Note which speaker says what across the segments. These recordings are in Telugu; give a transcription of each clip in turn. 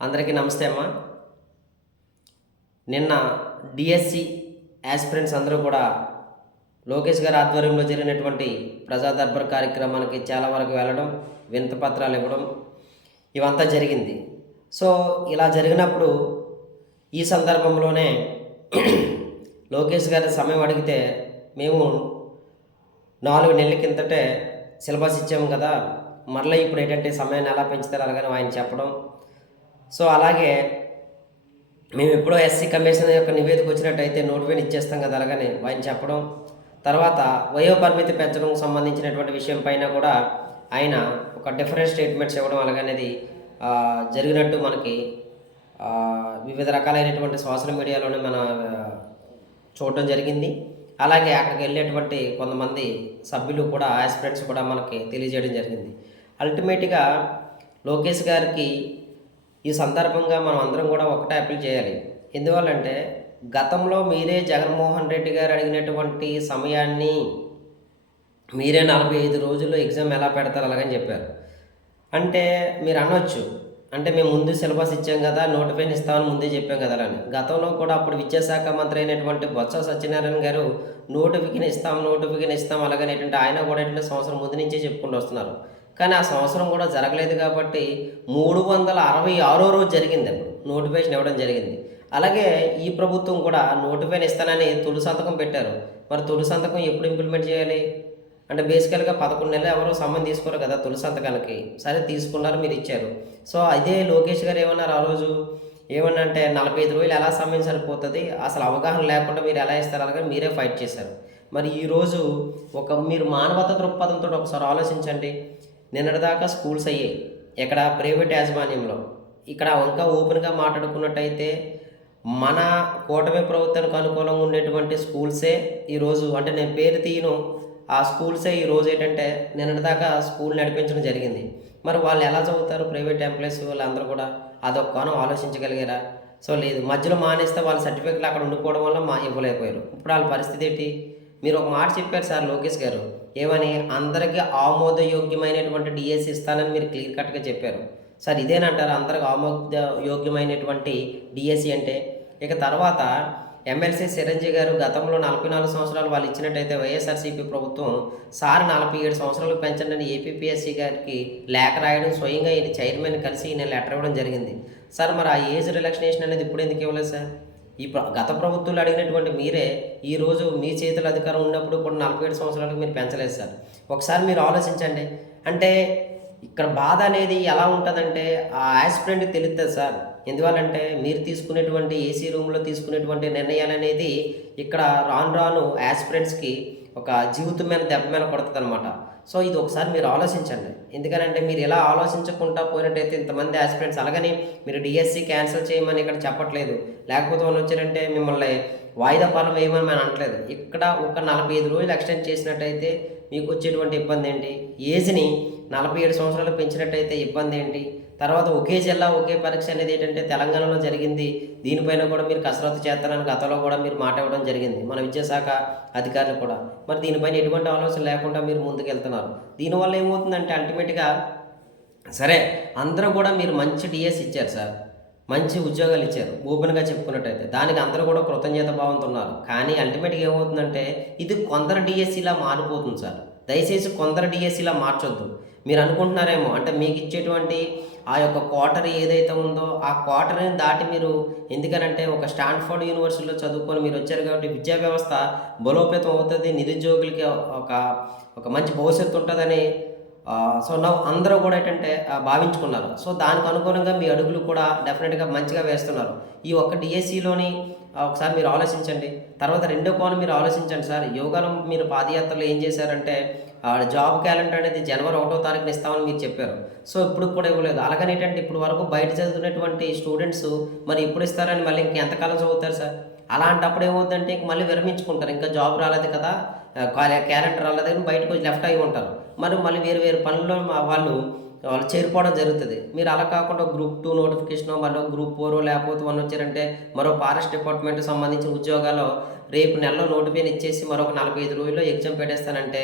Speaker 1: అందరికీ నమస్తే అమ్మా. నిన్న డిఎస్సి యాస్పిరెంట్స్ అందరూ కూడా లోకేష్ గారి ఆధ్వర్యంలో జరిగినటువంటి ప్రజా దర్బార్ కార్యక్రమానికి చాలా వరకు వెళ్ళడం వినతి పత్రాలు ఇవ్వడం ఇవంతా జరిగింది. సో ఇలా జరిగినప్పుడు ఈ సందర్భంలోనే లోకేష్ గారి సమయం అడిగితే మేము నాలుగు నెలల కిందటే సిలబస్ ఇచ్చాము కదా. మరలా ఇప్పుడు ఏంటంటే సమయాన్ని ఎలా పెంచుతారు అలాగని ఆయన చెప్పడం సో అలాగే మేము ఎప్పుడో ఎస్సీ కమిషన్ యొక్క నివేదిక వచ్చినట్టయితే నోటిఫైన్ ఇచ్చేస్తాం కదా అలాగని ఆయన చెప్పడం. తర్వాత వయో పరిమితి పెంచడం సంబంధించినటువంటి విషయం పైన కూడా ఆయన ఒక డిఫరెంట్ స్టేట్మెంట్స్ ఇవ్వడం అలాగనేది జరిగినట్టు మనకి వివిధ రకాలైనటువంటి సోషల్ మీడియాలోనే మన చూడడం జరిగింది. అలాగే అక్కడికి వెళ్ళేటువంటి కొంతమంది సభ్యులు కూడా ఆస్పిరెంట్స్ కూడా మనకి తెలియజేయడం జరిగింది. అల్టిమేట్గా లోకేష్ గారికి ఈ సందర్భంగా మనం అందరం కూడా ఒకటే అప్పీల్ చేయాలి. ఎందువల్లంటే గతంలో మీరే జగన్మోహన్ రెడ్డి గారు అడిగినటువంటి సమయాన్ని మీరే నలభై ఐదు రోజుల్లో ఎగ్జామ్ ఎలా పెడతారు అలాగని చెప్పారు. అంటే మీరు అనొచ్చు. అంటే మేము ముందు సిలబస్ ఇచ్చాం కదా నోటిఫైన్ ఇస్తామని ముందే చెప్పాం కదా అని. గతంలో కూడా అప్పుడు విద్యాశాఖ మంత్రి అయినటువంటి బొత్స సత్యనారాయణ గారు నోటిఫికేషన్ ఇస్తాం నోటిఫికేషన్ ఇస్తాం అలాగనేటువంటి ఆయన కూడా ఏంటంటే సంవత్సరం ముందు నుంచే చెప్పుకుంటూ వస్తున్నారు. కానీ ఆ సంవత్సరం కూడా జరగలేదు కాబట్టి మూడు వందల అరవై ఆరో రోజు జరిగింది అప్పుడు. నోటిఫికేషన్ ఇవ్వడం జరిగింది. అలాగే ఈ ప్రభుత్వం కూడా నోటిఫికేషన్ ఇస్తానని తొలి సంతకం పెట్టారు. మరి తొలి సంతకం ఎప్పుడు ఇంప్లిమెంట్ చేయాలి? అంటే బేసికల్గా పదకొండు నెలలు ఎవరో సమయం తీసుకోరు కదా తొలి సంతకానికి. సరే తీసుకున్నారు మీరు ఇచ్చారు. సో అదే లోకేష్ గారు ఏమన్నారు ఆ రోజు? ఏమన్నా అంటే నలభై ఐదు రోజులు ఎలా సమయం సరిపోతుంది? అసలు అవగాహన లేకుండా మీరు ఎలా ఇస్తారు? అలాగే మీరే ఫైట్ చేశారు. మరి ఈరోజు ఒక మీరు మానవత దృక్పథంతో ఒకసారి ఆలోచించండి. నిన్నటిదాకా స్కూల్స్ అయ్యాయి ఇక్కడ ప్రైవేట్ యాజమాన్యంలో ఇక్కడ ఇంకా ఓపెన్గా మాట్లాడుకున్నట్టయితే మన కూటమి ప్రభుత్వానికి అనుకూలంగా ఉండేటువంటి స్కూల్సే ఈరోజు అంటే నేను పేరు తీయను ఆ స్కూల్సే ఈ రోజు ఏంటంటే నిన్నటిదాకా స్కూల్ నడిపించడం జరిగింది. మరి వాళ్ళు ఎలా చదువుతారు? ప్రైవేట్ ఎంప్లాయీస్ వాళ్ళందరూ కూడా అదొక కోణం ఆలోచించగలిగారా? సో లేదు మధ్యలో మానేస్తే వాళ్ళ సర్టిఫికెట్లు అక్కడ ఉండిపోవడం వల్ల మా ఇవ్వలేకపోయారు. ఇప్పుడు వాళ్ళ పరిస్థితి ఏంటి? మీరు ఒక మాట చెప్పారు సార్ లోకేష్ గారు. ఏమని? అందరికీ ఆమోదయోగ్యమైనటువంటి డిఎస్సి ఇస్తానని మీరు క్లియర్ కట్గా చెప్పారు. సార్ ఇదేనంటారు అందరికి ఆమోదయోగ్యమైనటువంటి డిఎస్సి అంటే? ఇక తర్వాత ఎమ్మెల్సీ చిరంజీవి గారు గతంలో నలభై నాలుగు సంవత్సరాలు వాళ్ళు ఇచ్చినట్టయితే వైఎస్ఆర్సీపీ ప్రభుత్వం సార్ నలభై ఏడు సంవత్సరాలు పెంచండి ఏపీపీఎస్సీ గారికి లేఖ రాయడం స్వయంగా ఈయన చైర్మన్ కలిసి ఈయన లెటర్ ఇవ్వడం జరిగింది. సార్ మరి ఆ ఏజ్ రిలాక్సినేషన్ అనేది ఇప్పుడు ఎందుకు ఇవ్వలేదు సార్? ఈ ప్ర- గత ప్రభుత్వాలు అడిగినటువంటి మీరే ఈరోజు మీ చేతుల అధికారం ఉన్నప్పుడు కూడా నలభై ఏడు సంవత్సరాలకు మీరు పెంచలేదు సార్. ఒకసారి మీరు ఆలోచించండి. అంటే ఇక్కడ బాధ అనేది ఎలా ఉంటుందంటే ఆ యాక్సిడెంట్ తెలుస్తుంది సార్. ఎందువల్లంటే మీరు తీసుకునేటువంటి ఏసీ రూమ్లో తీసుకునేటువంటి నిర్ణయాలు అనేది ఇక్కడ రాను రాను యాస్పిరెంట్స్కి ఒక జీవితం మీద దెబ్బ మీద కొడుతుంది అనమాట సో ఇది ఒకసారి మీరు ఆలోచించండి. ఎందుకనంటే మీరు ఎలా ఆలోచించకుండా పోయినట్టయితే ఇంతమంది ఆస్పిరెంట్స్ అలాగని మీరు డిఎస్సి క్యాన్సిల్ చేయమని ఇక్కడ చెప్పట్లేదు. లేకపోతే వాళ్ళు వచ్చారంటే మిమ్మల్ని వాయిదా పరం వేయమని మనం అనట్లేదు. ఇక్కడ ఒక నలభై ఐదు రోజులు ఎక్స్టెండ్ చేసినట్టయితే మీకు వచ్చేటువంటి ఇబ్బంది ఏంటి? ఏజ్ని నలభై ఏడు సంవత్సరాలు పెంచినట్టయితే ఇబ్బంది ఏంటి? తర్వాత ఒకే జిల్లా ఒకే పరీక్ష అనేది ఏంటంటే తెలంగాణలో జరిగింది. దీనిపైన కూడా మీరు కసరత్తు చేస్తారని గతంలో కూడా మీరు మాట ఇవ్వడం జరిగింది. మన విద్యాశాఖ అధికారులు కూడా. మరి దీనిపైన ఎటువంటి ఆలోచన లేకుండా మీరు ముందుకు వెళ్తున్నారు దీనివల్ల ఏమవుతుందంటే అల్టిమేట్గా సరే అందరూ కూడా మీరు మంచి డిఎస్ ఇచ్చారు సార్. మంచి ఉద్యోగాలు ఇచ్చారు. ఓపెన్గా చెప్పుకున్నట్టయితే దానికి అందరూ కూడా కృతజ్ఞత భావంతో ఉన్నారు. కానీ అల్టిమేట్గా ఏమవుతుందంటే ఇది కొందరు డిఎస్సిలా మారిపోతుంది సార్. దయచేసి కొందరు డిఎస్సిలా మార్చొద్దు. మీరు అనుకుంటున్నారేమో. అంటే మీకు ఇచ్చేటువంటి ఆ యొక్క క్వార్టర్ ఏదైతే ఉందో ఆ క్వార్టర్ని దాటి మీరు ఎందుకనంటే ఒక స్టాన్ఫోర్డ్ యూనివర్సిటీలో చదువుకొని మీరు వచ్చారు కాబట్టి విద్యా వ్యవస్థ బలోపేతం అవుతుంది నిరుద్యోగులకి ఒక ఒక మంచి భవిష్యత్తు ఉంటుందని సో నవ్వు అందరూ కూడా ఏంటంటే భావించుకున్నారు. సో దానికి అనుగుణంగా మీ అడుగులు కూడా డెఫినెట్గా మంచిగా వేస్తున్నారు. ఈ ఒక్క డిఎస్సిలోని ఒకసారి మీరు ఆలోచించండి. తర్వాత రెండో కోణం మీరు ఆలోచించండి సార్. యోగాలో మీరు పాదయాత్రలో ఏం చేశారంటే ఆ, జాబ్ క్యాలెండర్ అనేది జనవరి ఒకటో తారీఖున ఇస్తామని మీరు చెప్పారు. సో ఇప్పుడు కూడా ఇవ్వలేదు. అలాగని ఏంటంటే ఇప్పుడు వరకు బయట చదువుతున్నటువంటి స్టూడెంట్స్ మరి ఇప్పుడు ఇస్తారని మళ్ళీ ఇంకెంతకాలం చదువుతారు సార్? అలాంటప్పుడు ఏమవుతుందంటే ఇంక మళ్ళీ విరమించుకుంటారు. ఇంకా జాబ్ రాలేదు కదా క్యాలెండర్ రాలేదు బయటకు లెఫ్ట్ అయి ఉంటారు. మరి మళ్ళీ వేరు వేరు పనుల్లో మా- వాళ్ళు వాళ్ళు చేరిపోవడం జరుగుతుంది. మీరు అలా కాకుండా గ్రూప్ టూ నోటిఫికేషన్ మరో గ్రూప్ ఫోర్ లేకపోతే వన్ వచ్చారంటే మరో ఫారెస్ట్ డిపార్ట్మెంట్ సంబంధించిన ఉద్యోగాలు రేపు నెలలో నోటిఫికేషన్ ఇచ్చేసి మరొక నలభై ఐదు రోజుల్లో ఎగ్జామ్ పెట్టేస్తానంటే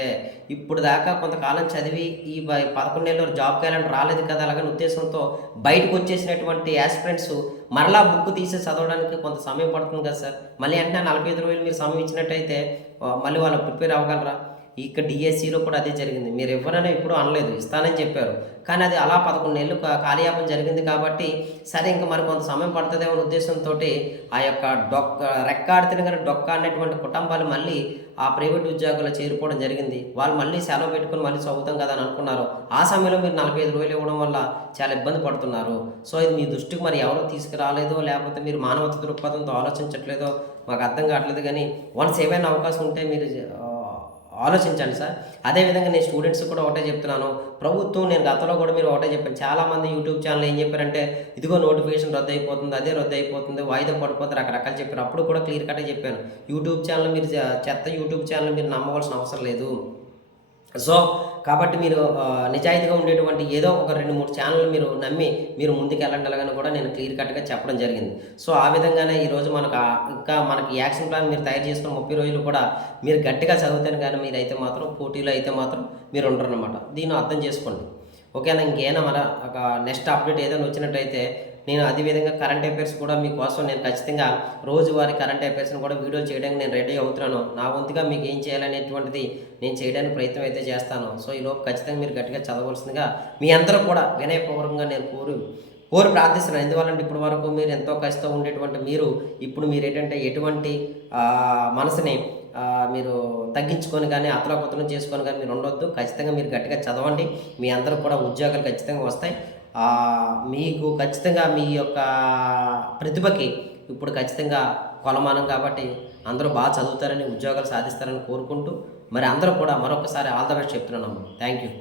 Speaker 1: ఇప్పుడు దాకా కొంతకాలం చదివి ఈ పదకొండు నెలలు జాబ్ క్యాలెండర్ రాలేదు కదా అలాగని ఉద్దేశంతో బయటకు వచ్చేసినటువంటి యాస్పిరెంట్స్ మరలా బుక్ తీసి చదవడానికి కొంత సమయం పడుతుంది కదా సార్. మళ్ళీ అంటే నలభై ఐదు రోజులు మీరు సమయం ఇచ్చినట్టయితే మళ్ళీ వాళ్ళు ప్రిపేర్ అవ్వగలరా? ఇక్కడ డిఎస్సిలో కూడా అదే జరిగింది. మీరు ఎవరైనా ఎప్పుడూ అనలేదు. ఇస్తానని చెప్పారు. కానీ అది అలా పదకొండు నెలలు కాలయాపం జరిగింది కాబట్టి సరే ఇంకా మరి కొంత సమయం పడుతుందేమో అనే ఉద్దేశంతో ఆ యొక్క డొక్క రెక్కాడితే కానీ డొక్క అనేటువంటి కుటుంబాలు మళ్ళీ ఆ ప్రైవేట్ ఉద్యోగాలు చేరిపోవడం జరిగింది. వాళ్ళు మళ్ళీ సెలవు పెట్టుకుని మళ్ళీ చదువుతాం కదా అని అనుకున్నారు. ఆ సమయంలో మీరు నలభై ఐదు రోజులు ఇవ్వడం వల్ల చాలా ఇబ్బంది పడుతున్నారు. సో ఇది మీ దృష్టికి మరి ఎవరు తీసుకురాలేదో లేకపోతే మీరు మానవత దృక్పథంతో ఆలోచించట్లేదో మాకు అర్థం కావట్లేదు. కానీ వన్స్ ఏమైనా అవకాశం ఉంటే మీరు ఆలోచించండి సార్. అదేవిధంగా నేను స్టూడెంట్స్ కూడా ఒకటే చెప్తున్నాను. ప్రభుత్వం నేను గతంలో కూడా మీరు ఒకటే చెప్పాను. చాలామంది యూట్యూబ్ ఛానల్ ఏం చెప్పారంటే ఇదిగో నోటిఫికేషన్ రద్దు అయిపోతుంది అదే రద్దు అయిపోతుంది వాయిదా పడిపోతుంది రకరకాలు చెప్పారు. అప్పుడు కూడా క్లియర్ కట్గా చెప్పాను. యూట్యూబ్ ఛానల్ మీరు చెత్త యూట్యూబ్ ఛానల్ మీరు నమ్మవలసిన అవసరం లేదు. సో కాబట్టి మీరు నిజాయితీగా ఉండేటువంటి ఏదో ఒక రెండు మూడు ఛానల్ మీరు నమ్మి మీరు ముందుకు వెళ్ళండి కూడా నేను క్లియర్ కట్గా చెప్పడం జరిగింది. సో ఆ విధంగానే ఈరోజు మనకు ఇంకా మనకి యాక్షన్ ప్లాన్ మీరు తయారు చేసుకున్న ముప్పై రోజులు కూడా మీరు గట్టిగా చదివితేనే కానీ మీరు అయితే మాత్రం పోటీలో అయితే మాత్రం మీరు ఉండరు అనమాట దీన్ని అర్థం చేసుకోండి. ఓకేనా? ఇంకేనా? మన ఒక నెక్స్ట్ అప్డేట్ ఏదైనా వచ్చినట్టయితే నేను అదేవిధంగా కరెంట్ అఫైర్స్ కూడా మీకోసం నేను ఖచ్చితంగా రోజువారీ కరెంట్ అఫైర్స్ని కూడా వీడియో చేయడానికి నేను రెడీ అవుతున్నాను. నా వంతుగా మీకు ఏం చేయాలనేటువంటిది నేను చేయడానికి ప్రయత్నం అయితే చేస్తాను. సో ఈలోపు ఖచ్చితంగా మీరు గట్టిగా చదవలసిందిగా మీ అందరూ కూడా వినయపూర్వకంగా నేను కోరు కోరి ప్రార్థిస్తున్నాను. ఎందువల్లంటే ఇప్పటి వరకు మీరు ఎంతో కష్టం ఉండేటువంటి మీరు ఇప్పుడు మీరు ఏంటంటే ఎటువంటి మనసుని మీరు తగ్గించుకొని కానీ అతలకుతలం చేసుకొని కానీ మీరు ఉండొద్దు. ఖచ్చితంగా మీరు గట్టిగా చదవండి. మీ అందరూ కూడా ఉద్యోగాలు ఖచ్చితంగా వస్తాయి. మీకు ఖచ్చితంగా మీ యొక్క ప్రతిభకి ఇప్పుడు ఖచ్చితంగా కొలమానం కాబట్టి అందరూ బాగా చదువుతారని ఉద్యోగాలు సాధిస్తారని కోరుకుంటూ మరి అందరూ కూడా మరొకసారి ఆల్ ద బెస్ట్ చెప్తున్నాను థ్యాంక్ యూ